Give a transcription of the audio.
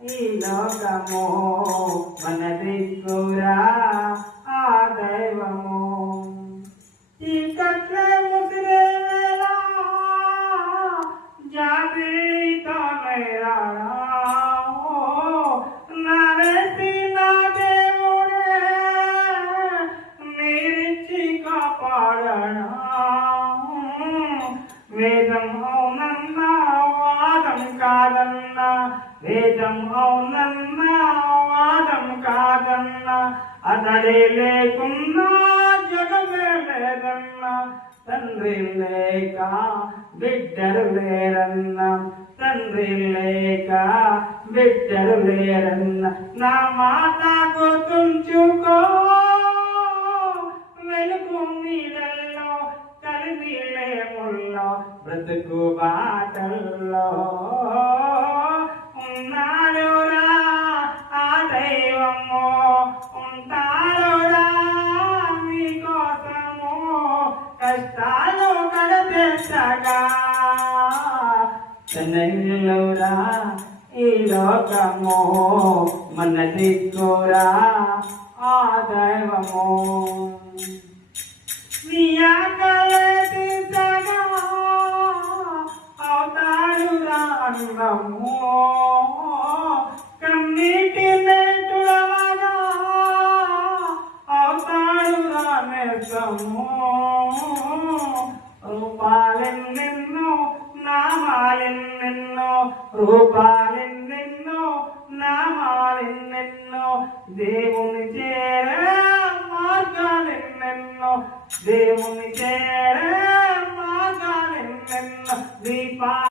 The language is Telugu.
ఈ లోకము మన దిక్కురా ఆ దైవము చీకట్లే ముసిరే వేళ జాబిలితో మేరాడా నరసి నా దేవుడే మీరిచ్చి కాపాడడా వేదం అవునన్నా వాదం కాదన్నా వేదం అవునన్నా వాదం కాదన్నా అతడే లేకున్నా జగమే లేదన్నా తండ్రి లేక బిడ్డలు లేరన్నా తండ్రి లేక బిడ్డలు లేరన్నా నా మాట గుర్తుంచుకో వెలుగు నీడల్లో కలిమిలేముల్లో బ్రతుకు బాటల్లో ఉన్నాడురా ఆ దైవము ఉంటాడురా మీకోసము కష్టాలు కడతెచ్చగా చెన్నైలోరా ఈ లోకము మన దిక్కురా ఆ దైవము నీ ఆకలి తీర్చగా అవుతాడురా అన్నము కన్నీటి నెట్టుడవగా అవుతాడురా నేసము రూపాలెన్నెన్నో నామాలెన్నెన్నో రూపాలెన్నెన్నో నామాలెన్నెన్నో దేవుని చేరే మార్గాలెన్నెన్నో దేవుని చేరే మార్గాలెన్నెన్నో దీపా